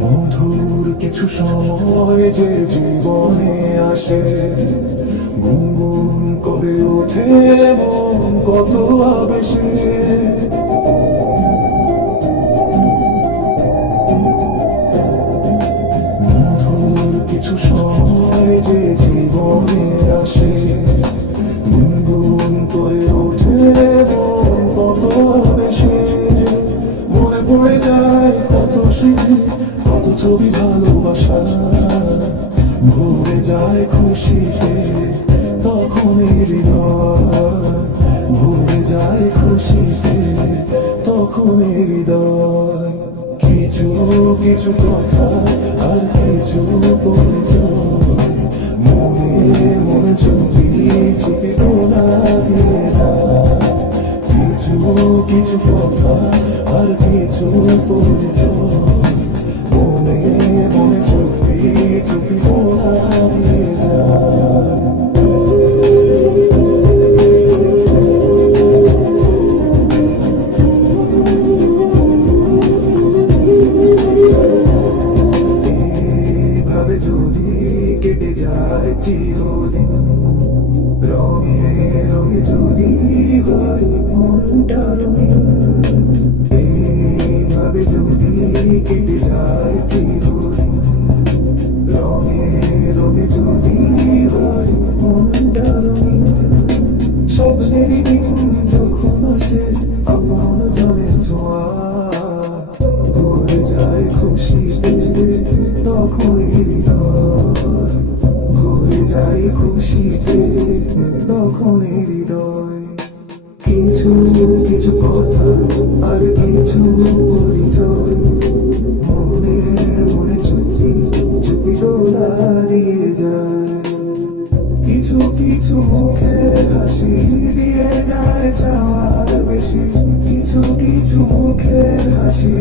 মধুর কিছু সময় যে জীবনে আসে, গুনগুন করে ওঠে মন কত আবেশে। মধুর কিছু সময় যে জীবনে আসে, গুনগুন করে ওঠে মন কত আবেশে। মনে পড়ে যায় কত স্মৃতি, কত ছবি ভালোবাসা, ভরে যায় খুশিতে তখনই হৃদয়, ভরে যায় খুশিতে তখনই হৃদয়। কিছু কিছু কথা আর কিছু পরিচয়, মনে মনে চুপি চুপি তোলা দিয়ে যায়। কিছু কিছু কথা আর কিছু পরিচয়, মনে মনে চুপি চুপি তোলা দিয়ে যায়। এইভাবে যদি কেটে যায় চিরদিন, রঙে রঙে যদি হয় মনটা রঙিন, এইভাবে যদি কেটে যায় চিরদিন, রঙে রঙে যদি হয় মনটা রঙিন। স্বপ্নেরই দিন যখন আসে আপন জনের ছোঁয়া, ভরে যায় খুশিতে তখনই হৃদয়, ভরে যায় খুশিতে তখনই হৃদয়। কিছু কিছু কথা আর কিছু পরিচয়, মনে মনে চুপি চুপি তোলা দিয়ে যায়। কিছু কিছু মুখের হাসি দিয়ে যায় চাওয়ার বেশি, কিছু কিছু মুখের হাসি